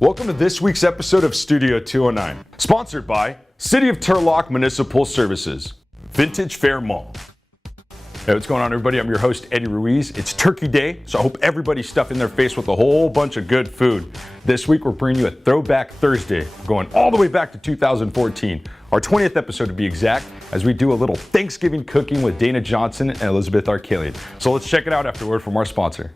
Welcome to this week's episode of Studio 209, sponsored by City of Turlock Municipal Services, Vintage Faire Mall. Hey, what's going on, everybody? I'm your host, Eddie Ruiz. It's Turkey Day, so I hope everybody's stuffing their face with a whole bunch of good food. This week, we're bringing you a Throwback Thursday, going all the way back to 2014, our 20th episode to be exact, as we do a little Thanksgiving cooking with Dana Johnson and Elizabeth Arkalian. So let's check it out after a word from our sponsor.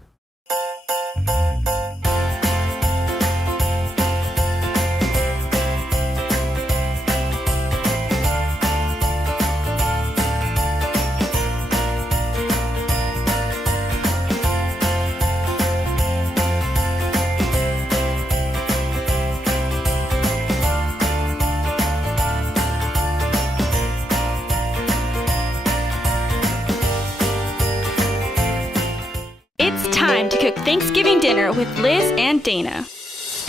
Time to cook Thanksgiving dinner with Liz and Dana.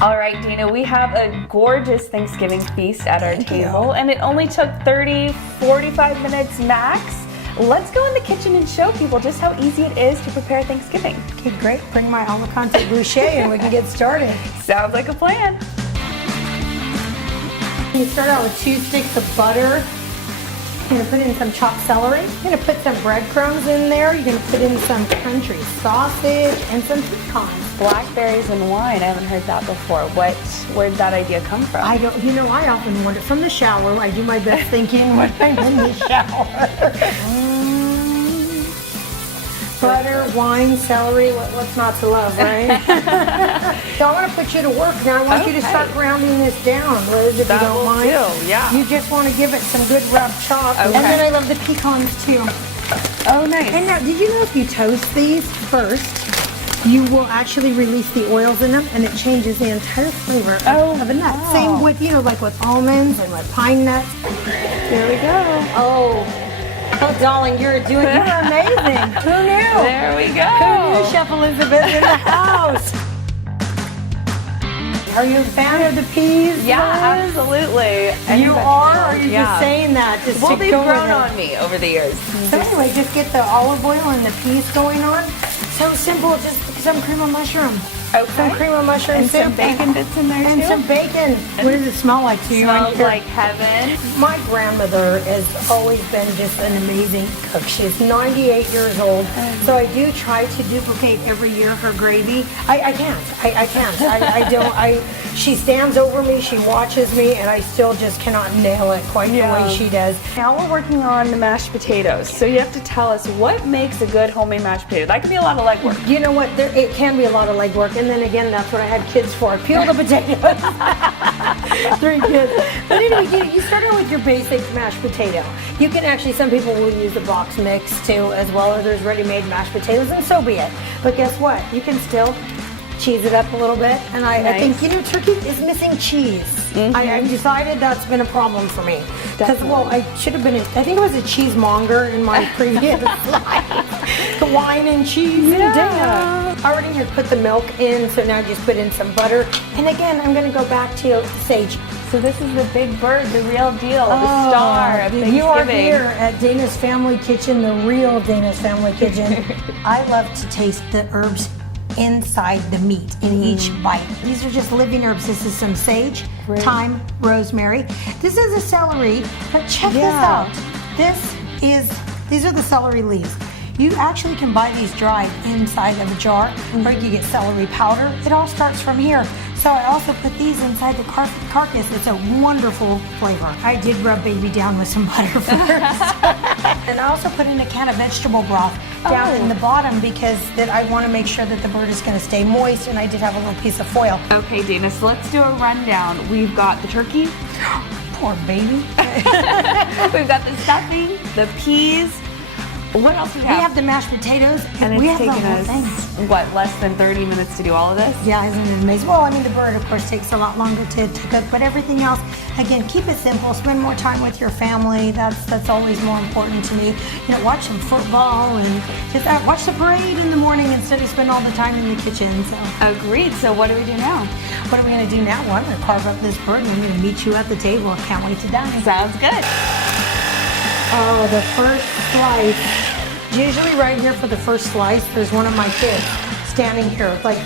All right, Dana, we have a gorgeous Thanksgiving feast at our table, and it only took 45 minutes max. Let's go in the kitchen and show people just how easy it is to prepare Thanksgiving. Okay, great. Bring my Alicante boucher and we can get started. Sounds like a plan. You start out with 2 sticks of butter. You're going to put in some chopped celery. You're going to put some breadcrumbs in there. You're going to put in some country sausage and some pecans. Blackberries and wine. I haven't heard that before. Where did that idea come from? I often wonder from the shower. I do my best thinking when I'm in the shower. Butter, wine, celery, what's not to love, right? So I want to put you to work now. I want you to start grounding this down, Liz, if you don't mind. Yeah. You just want to give it some good rub chop. Okay. And then I love the pecans too. Oh, nice. And now, did you know if you toast these first, you will actually release the oils in them, and it changes the entire flavor of a nut. Wow. Same with, like with almonds and with pine nuts. Here we go. Oh, darling, you're amazing. Who knew? There we go. Who knew Chef Elizabeth in the house? Are you a fan of the peas? Yeah, Liz? absolutely. You are, or are you just saying that? Well, they've grown on me over the years. So anyway, just get the olive oil and the peas going on. So simple, just some cream of mushroom. Okay. Some cream of mushroom And soup. some bacon bits in there too. And some bacon. What does it smell like to you? Smells like heaven. My grandmother has always been just an amazing cook. She's 98 years old, so I do try to duplicate every year her gravy. I can't. I can't. I don't. She stands over me, she watches me, and I still just cannot nail it quite the way she does. Now we're working on the mashed potatoes, so you have to tell us what makes a good homemade mashed potato. That could be a lot of legwork. You know what? It can be a lot of legwork, and then again, that's what I had kids for. I peel the potatoes. 3 kids. But anyway, you start out with your basic mashed potato. You can actually, some people will use the box mix too, as well, or there's ready-made mashed potatoes, and so be it. But guess what? You can still cheese it up a little bit, and I think, turkey is missing cheese. Mm-hmm. I've decided that's been a problem for me. Because, I should have been, I think I was a cheesemonger in my previous life. The wine and cheese and dinner. Already here, put the milk in, so now just put in some butter. And again, I'm going to go back to sage. So this is the big bird, the real deal, the star of Thanksgiving. You are here at Dana's Family Kitchen, the real Dana's Family Kitchen. I love to taste the herbs inside the meat in each bite. These are just living herbs. This is some sage, thyme, rosemary. This is a celery, but check this out. These are the celery leaves. You actually can buy these dried inside of a jar, or you can get celery powder. It all starts from here. So I also put these inside the carcass. It's a wonderful flavor. I did rub baby down with some butter first. And I also put in a can of vegetable broth down in the bottom because I want to make sure that the bird is going to stay moist, and I did have a little piece of foil. Okay, Dana, so let's do a rundown. We've got the turkey. Poor baby. We've got the stuffing, the peas. What else do we have? We have the mashed potatoes. And we it's have taken the whole us, thing. less than 30 minutes to do all of this? Yeah, isn't it amazing? Well, the bird, of course, takes a lot longer to cook, but everything else, again, keep it simple. Spend more time with your family. That's always more important to me. Watch some football and just watch the parade in the morning instead of spend all the time in the kitchen. So. Agreed. So what do we do now? What are we going to do now? Well, I'm going to carve up this bird and I'm going to meet you at the table. Can't wait to dine. Sounds good. Oh, the first slice. Usually right here for the first slice, there's one of my kids standing here, like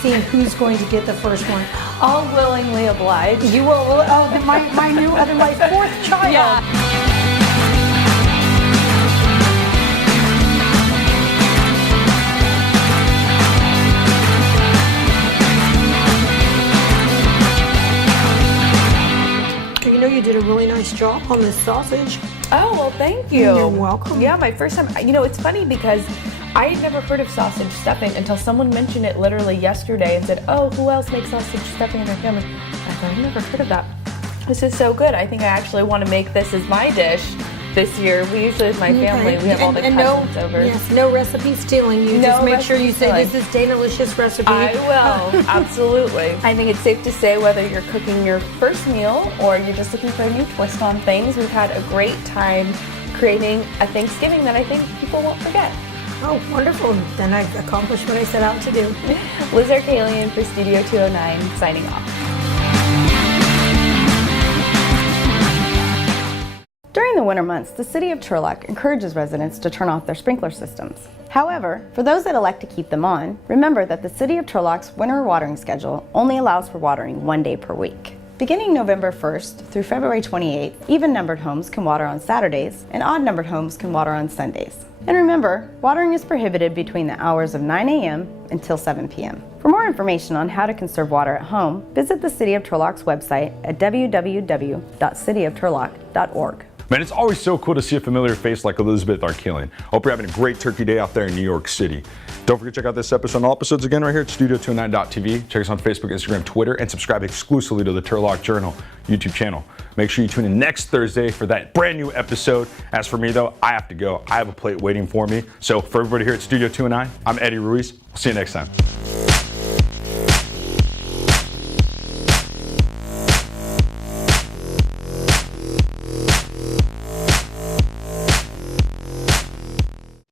seeing who's going to get the first one. I'll willingly oblige. You will, oh, my new, my fourth child. Yeah. You know, you did a really nice job on this sausage. Oh, well, thank you. You're welcome. Yeah, my first time. You know, it's funny because I had never heard of sausage stuffing until someone mentioned it literally yesterday and said, oh, who else makes sausage stuffing in their family? I thought, I've never heard of that. This is so good. I think I actually want to make this as my dish this year. We usually, with my family, we have all the cousins over. Yes, no recipe stealing. You No just make sure you recipe say stealing. this is Dana-licious recipe. I will, absolutely. I think it's safe to say whether you're cooking your first meal or you're just looking for a new twist on things, we've had a great time creating a Thanksgiving that I think people won't forget. Oh, wonderful. Then I've accomplished what I set out to do. Liz Arcalian for Studio 209, signing off. During the winter months, the City of Turlock encourages residents to turn off their sprinkler systems. However, for those that elect to keep them on, remember that the City of Turlock's winter watering schedule only allows for watering 1 day per week. Beginning November 1st through February 28th, even-numbered homes can water on Saturdays, and odd-numbered homes can water on Sundays. And remember, watering is prohibited between the hours of 9 a.m. until 7 p.m. For more information on how to conserve water at home, visit the City of Turlock's website at www.cityofturlock.org. Man, it's always so cool to see a familiar face like Elizabeth Arcalian. Hope you're having a great turkey day out there in New York City. Don't forget to check out this episode and all episodes again right here at Studio209.tv. Check us on Facebook, Instagram, Twitter, and subscribe exclusively to the Turlock Journal YouTube channel. Make sure you tune in next Thursday for that brand new episode. As for me though, I have to go. I have a plate waiting for me. So for everybody here at Studio 209, I'm Eddie Ruiz. We'll see you next time.